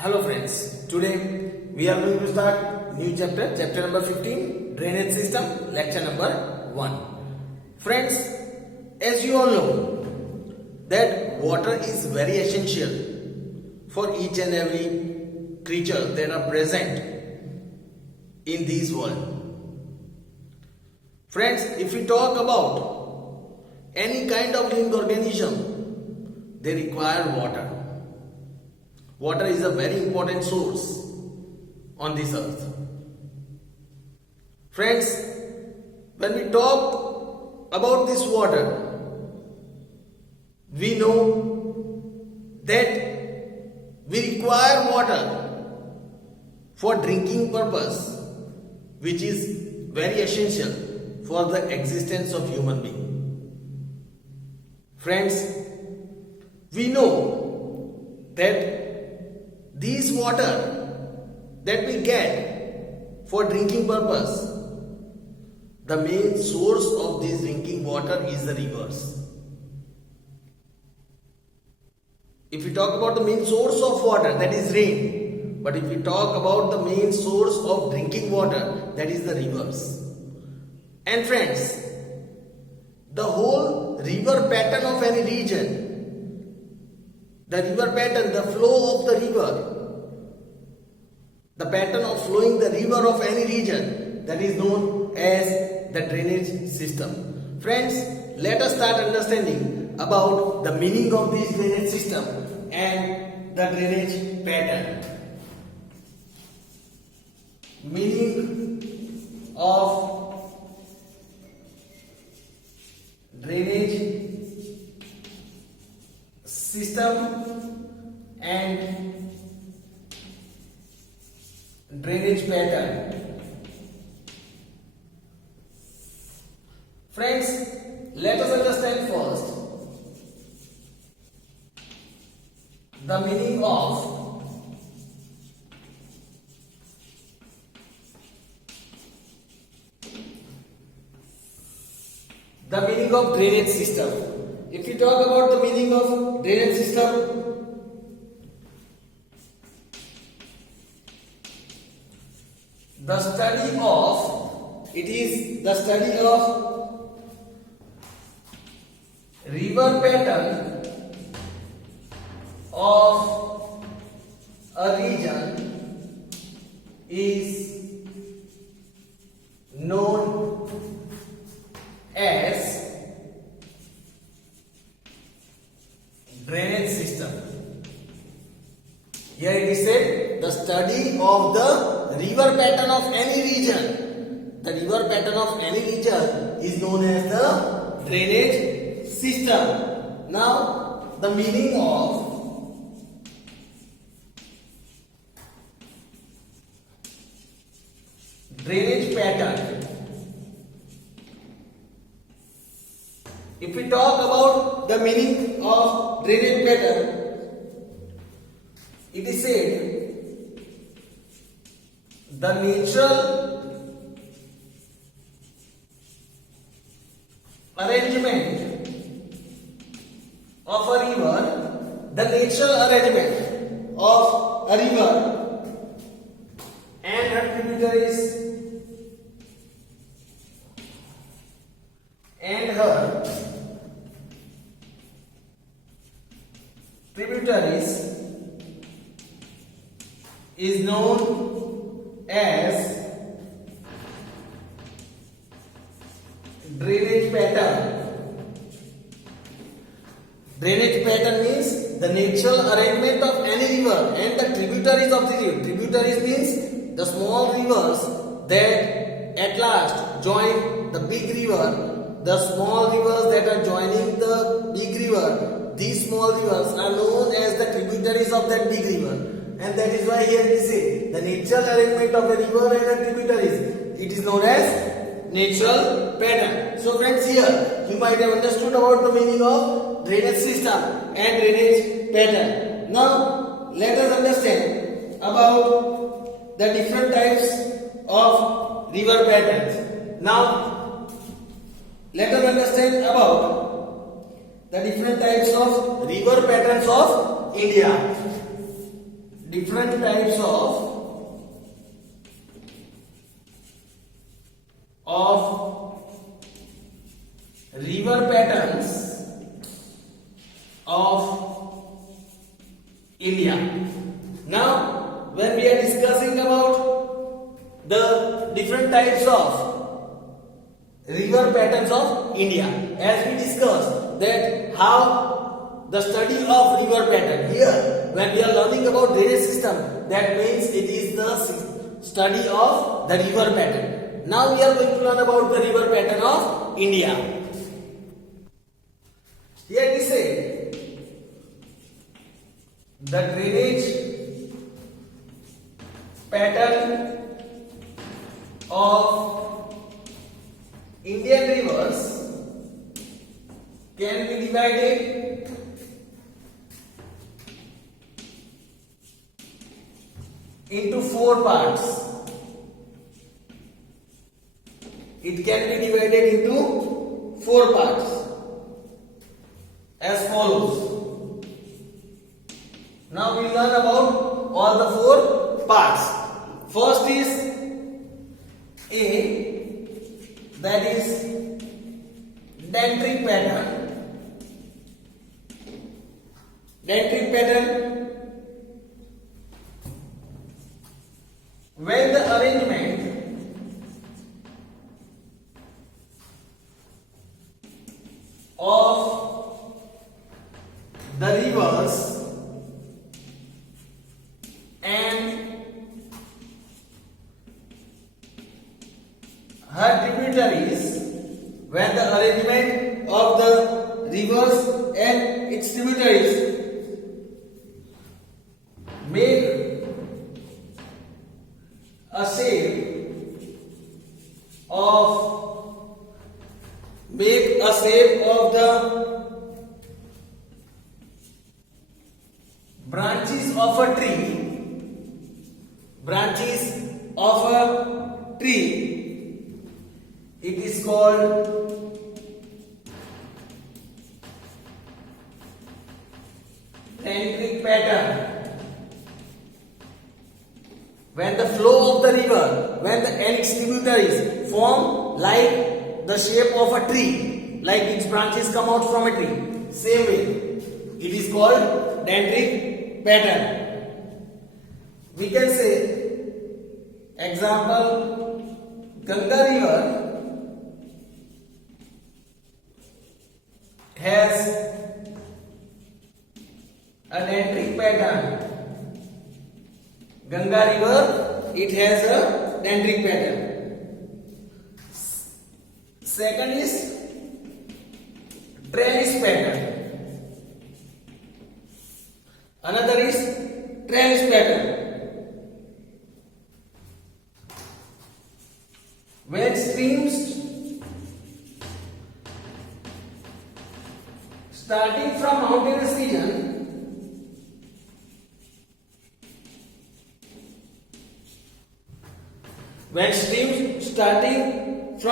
Hello friends, today we are going to start new chapter number 15, drainage system, lecture number 1. Friends, as you all know that water is very essential for each and every creature that are present in this world. Friends, if we talk about any kind of living organism, they require water. Water is a very important source on this earth. Friends, when we talk about this water, we know that we require water for drinking purpose, which is very essential for the existence of human being. Friends, we know that this water that we get for drinking purpose, the main source of this drinking water is the rivers. If we talk about the main source of water, that is rain. But if we talk about the main source of drinking water, that is the rivers. And friends, the whole river pattern of any region, the river pattern, the flow of the river, the pattern of flowing the river of any region, that is known as the drainage system. Friends, let us start understanding about the meaning of this drainage system and the drainage pattern. Meaning of drainage system and drainage pattern. Friends, let us understand first the meaning of drainage system. If we talk about the meaning of drainage system, it is the study of river pattern of a region is known as drainage system. Here it is said, the study of the river pattern of any region. The river pattern of any region is known as the drainage system. Now, the meaning of drainage pattern. If we talk about the meaning of drainage pattern, it is said the natural arrangement of a river, and her tributaries is known as drainage pattern. Drainage pattern means the natural arrangement of any river and the tributaries of the river. Tributaries means the small rivers that at last join the big river. The small rivers that are joining the big river, these small rivers are known as the tributaries of that big river. And that is why here we say the natural arrangement of a river and the tributaries, it is known as natural pattern. So friends, here you might have understood about the meaning of drainage system and drainage pattern. Now let us understand about the different types of river patterns. Now let us understand about the different types of river patterns of India. different types of river patterns of India. Now, when we are discussing about the different types of river patterns of India, as we discussed that how the study of river pattern here, when we are learning about drainage system, that means it is the study of the river pattern. Now we are going to learn about the river pattern of India. Here we say the drainage pattern of Indian rivers can be divided into 4 parts. It can be divided into 4 parts as follows. Now we learn about all the 4 parts. First is A, that is dendritic pattern. Dendritic pattern, when the arrangement of the rivers and her tributaries, when the arrangement of the rivers and its tributaries make a shape of the branches of a tree, it is called dendritic pattern. When the flow of the river, and its tributaries form like the shape of a tree, like its branches come out from a tree, same way, it is called dendritic pattern. We can say, example, Ganga river has a dendritic pattern. Ganga river, it has a dendritic pattern. Second is trellis pattern. Another is trellis pattern. When streams starting from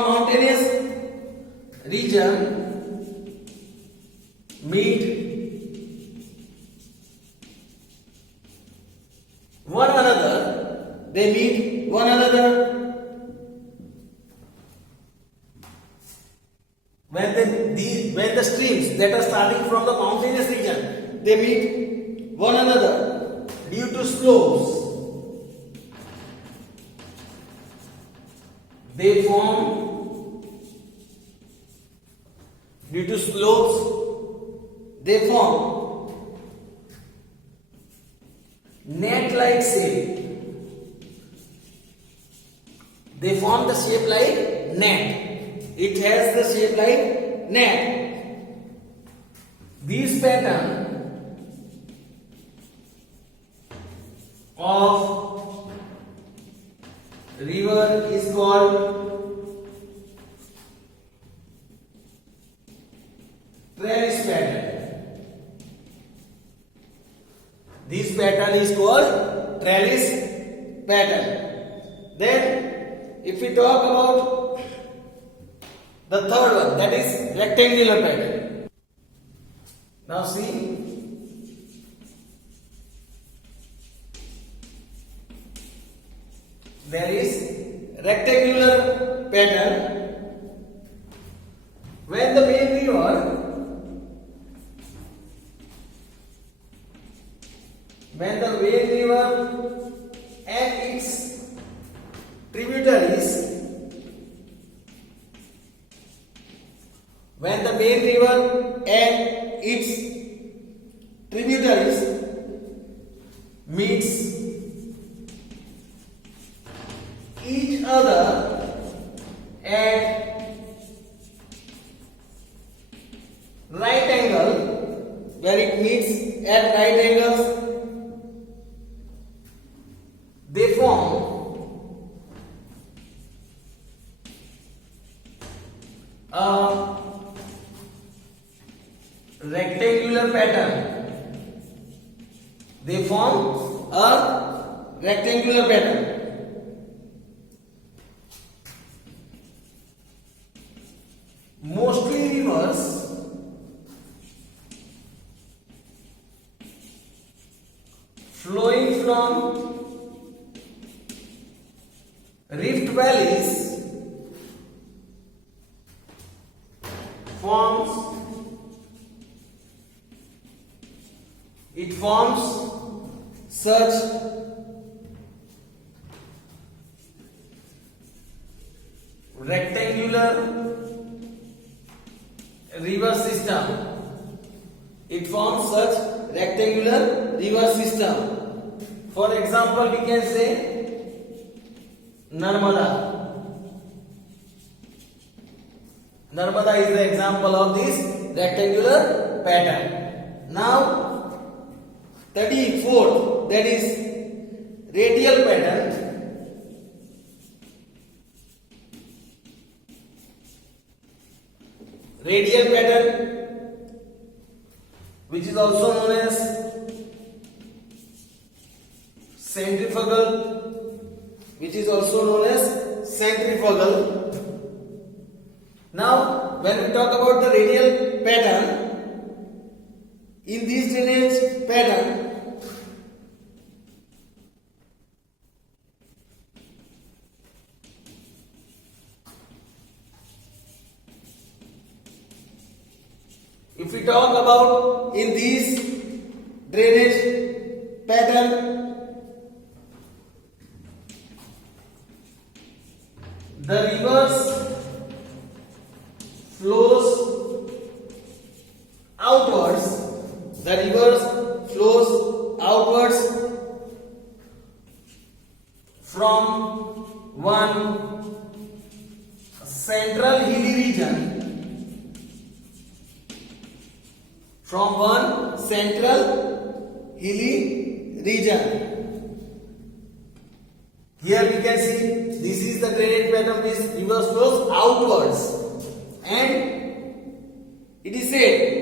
mountainous region meet one another, they meet one another. When the streams that are starting from the mountainous region, they meet one another due to slopes. They form net-like shape. They form the shape like net. It has the shape like net. This pattern of river is called trellis pattern. This pattern is called trellis pattern. Then, if we talk about the third one, that is rectangular pattern. Now see, there is rectangular pattern. When the main river and its tributaries meets each other at right angle, where it meets at right angles, they form a rectangular pattern. They form a rectangular pattern. Mostly rivers flowing from rift valleys forms such rectangular river system. It forms such rectangular river system. For example, we can say Narmada. Narmada is the example of this rectangular pattern. Now, 34th, that is radial pattern. Radial pattern, which is also known as centrifugal, Now, when we talk about the radial pattern, in this drainage pattern, if we talk about in this drainage pattern, the rivers flows outwards. The rivers flows outwards from one central hilly region. Here we can see this is the drainage pattern. This river flows outwards, and it is said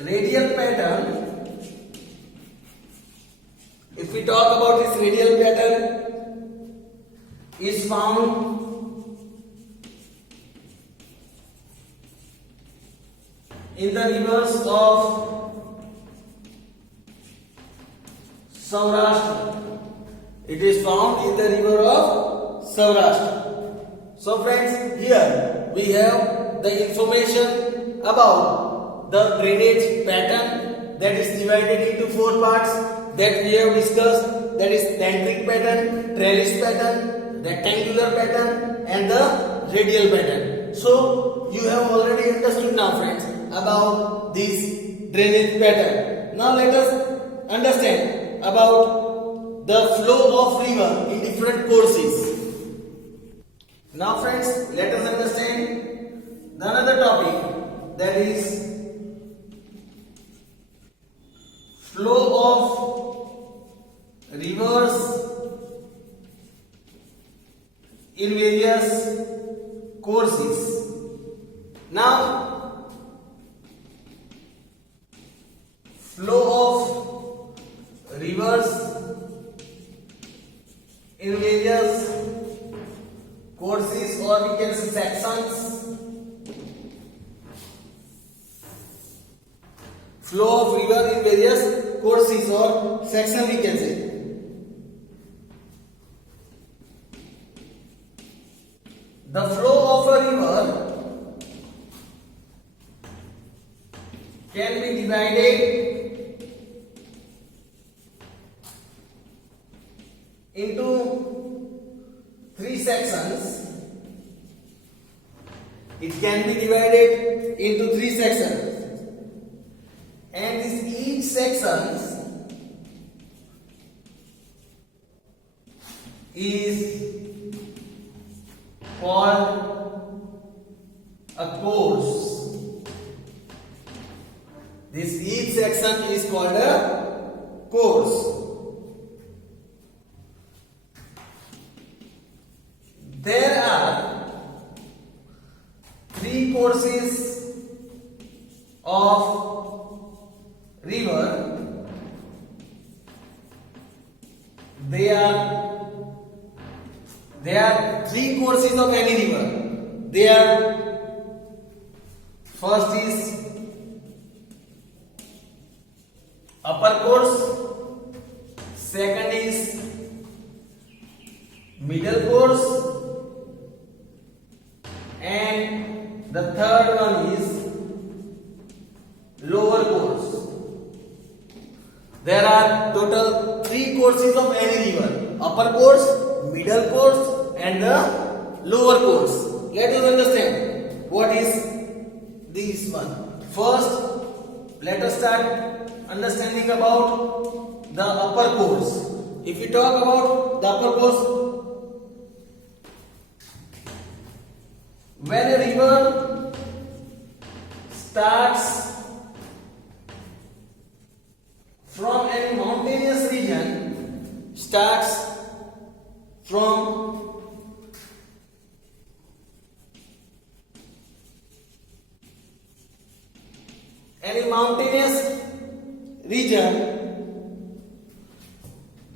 radial pattern. If we talk about this radial pattern, is found in the rivers of Saurashtra. It is found in the river of Saurashtra. So friends, here we have the information about the drainage pattern that is divided into 4 parts that we have discussed, that is dendritic pattern, trellis pattern, rectangular pattern and the radial pattern. So you have already understood now friends about this drainage pattern. Now let us understand about the flow of river in different courses. Now friends, let us understand another topic, that is flow of rivers in various courses. Now, flow of rivers in various courses, or we can say sections. Flow of river in various courses or section we can say. The flow of a river can be divided into three sections. It can be divided into three sections, and each section is called a course. Each section is called a course. There are three courses of river. There are three courses of any river. First is upper course, second is middle course, and the third one is lower course. There are total three courses of any river: upper course, middle course, and the lower course. Let us understand what is this one. First, let us start understanding about the upper course. If we talk about the upper course, when a river starts from any mountainous region,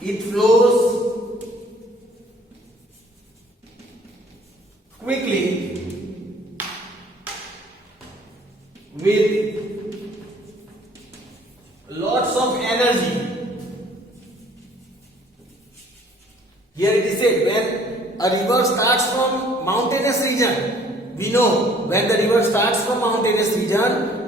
it flows quickly with lots of energy. Here it is said, when a river starts from mountainous region, we know when the river starts from mountainous region,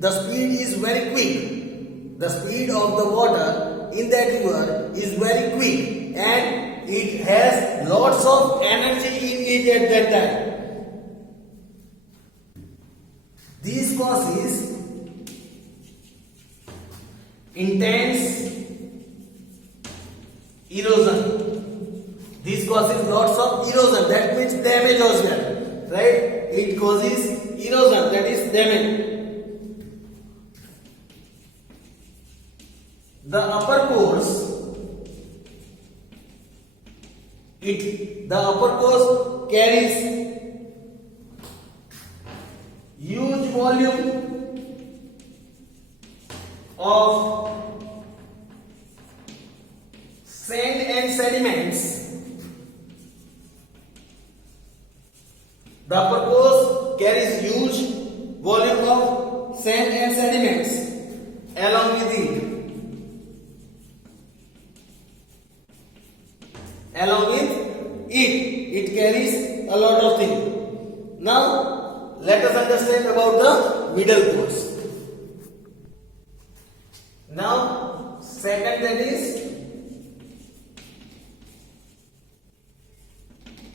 the speed is very quick. The speed of the water in that river is very quick, and it has lots of energy in it at that time. This causes intense erosion. This causes lots of erosion. That means damage as well, right? It causes erosion, that is damage. The upper course carries huge volume of sand and sediments. The upper course carries huge volume of sand and sediments along with it. It carries a lot of things. Now, let us understand about the middle course. Now, second, that is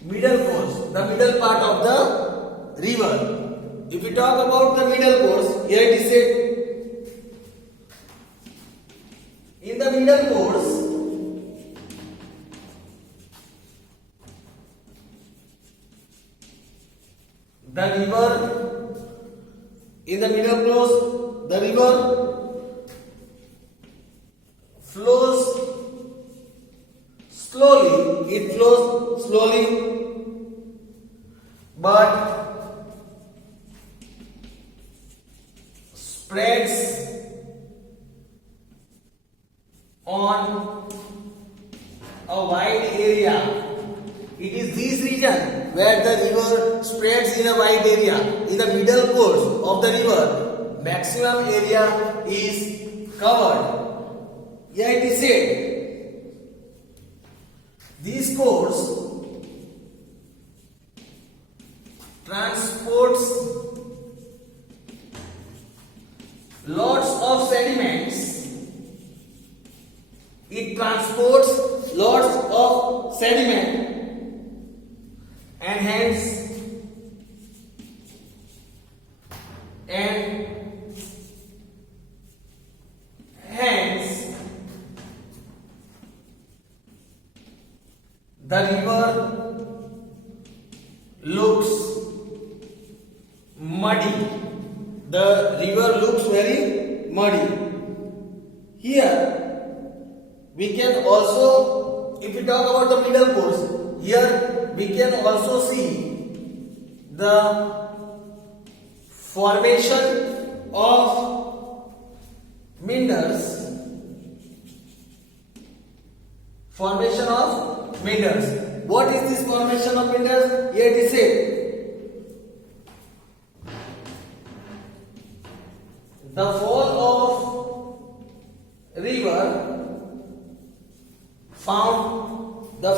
middle course, the middle part of the river. If we talk about the middle course, here it is said, in the middle course, the river flows slowly. It flows slowly, but spreads on a wide area. It is this region where the river spreads in a wide area. In the middle course of the river, maximum area is covered. Here it is said, this course sediment, and hence the river looks muddy. The river looks very muddy. Here we can also, if we talk about the middle course, here we can also see the formation of meanders. Formation of meanders. What is this formation of meanders? Here it is said, the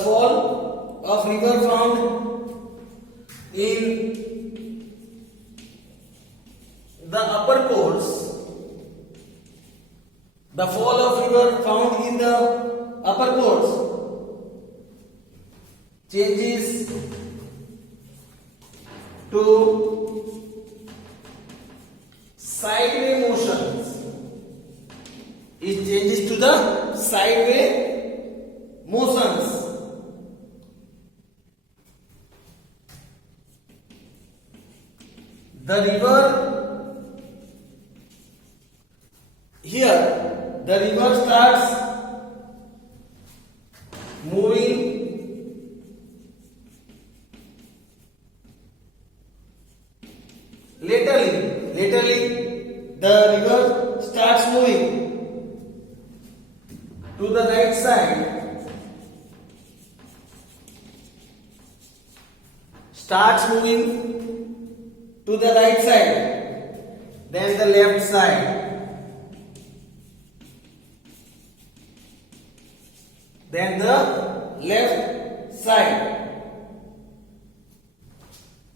fall of river found in the upper course. The fall of river found in the upper course changes to sideway motions. It changes to the sideway motions. The river, here the river starts moving Laterally, the river starts moving to the right side, then the left side, then the left side,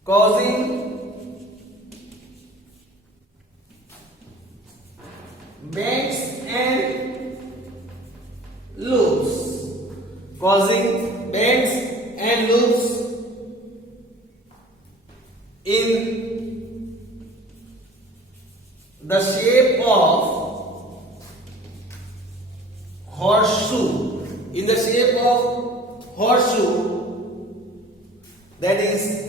causing bends and loops, in the shape of horseshoe, that is